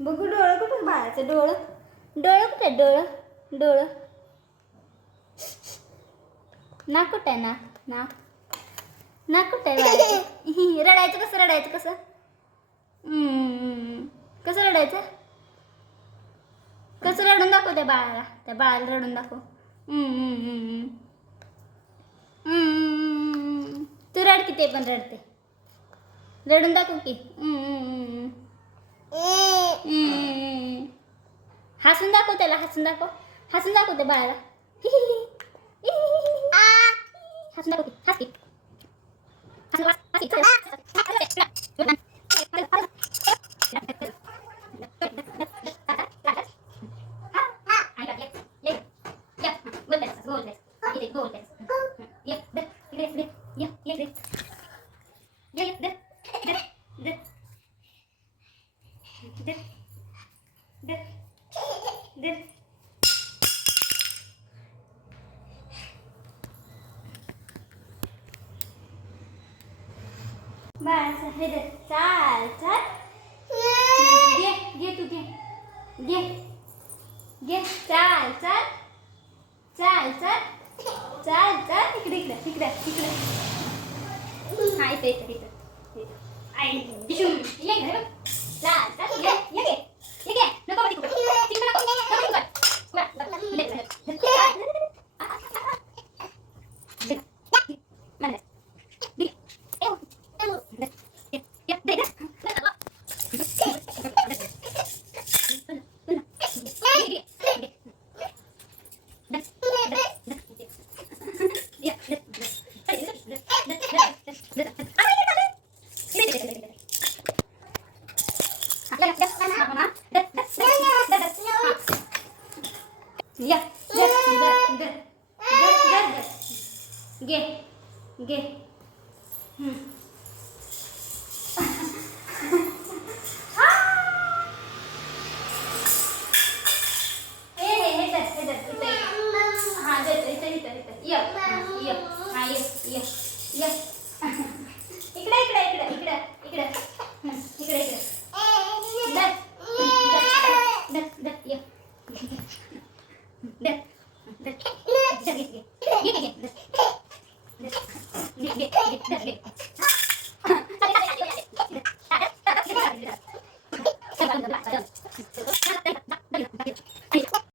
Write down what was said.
बघू डोळं कुठं बाळाचं डोळं डोळं कुठे डोळं डोळं नाक कुठे आहे नाक नाक कुठे आहे बाळाचं रडायचं कसं कसं रडायचं कसं रडून दाखव त्या बाळाला रडून दाखव तू रड की ते पण रडते रडून दाखव की हसून दाखव त्याला हसून दाखव त्या बाळाला हसून दाखव हस की बस हे दे चाल चाल घे तू घे चाल चाल चाल चाल चाल चाल तिकडे हा इथे आई दिशून ये घे चाल चाल ये नको घे इकडे